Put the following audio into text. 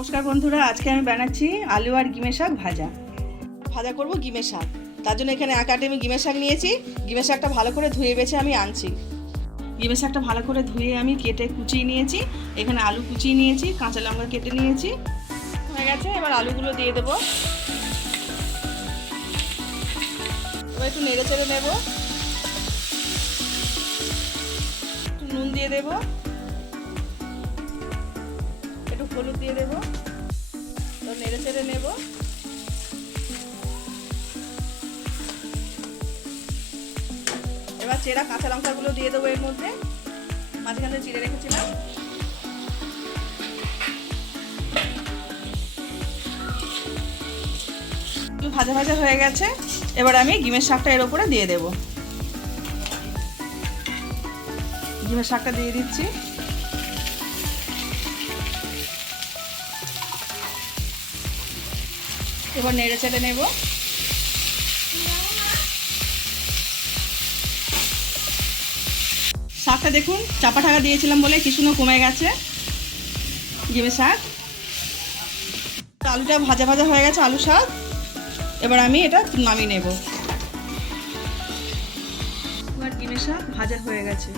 নমস্কার বন্ধুরা আজকে আমি বানাচ্ছি আলু আর গিমে শাক ভাজা। ভাজা করব গিমে শাক। তার জন্য এখানে এক আটে আমি গিমে শাক নিয়েছি। গিমে শাকটা ভালো করে ধুয়ে বেছে আমি আনছি। গিমে শাকটা ভালো করে ধুয়ে আমি কেটে কুচিয়ে নিয়েছি। এখানে আলু কুচিয়ে নিয়েছি কাঁচা লঙ্কা কেটে নিয়েছি। হয়ে গেছে এবার আলুগুলো দিয়ে দেবো। এবার একটু নেড়ে চেড়ে নেব। একটু নুন দিয়ে দেবো। হলুদ দিয়ে দেবো। তো নেড়ে চেড়ে নেব। এবার চেরা কাঁচা লঙ্কাগুলো দিয়ে দেবো এর মধ্যে। মাঝখানে চিড়ে রেখেছিলাম। ভাজা ভাজা হয়ে গেছে। এবার আমি ডিমের শাকটা এর ওপরে দিয়ে দেব। ডিমের শাকটা দিয়ে দিচ্ছি। এবার নেড়ে চেড়ে নেব। শাকটা দেখুন, চাপা টাকা দিয়েছিলাম বলে কি সুন্দর কমে গেছে। গেমে শাক। আলুটা ভাজা ভাজা হয়ে গেছে আলু শাক। এবার আমি এটা নামিয়ে নেব। এবার ডিমের শাক ভাজা হয়ে গেছে।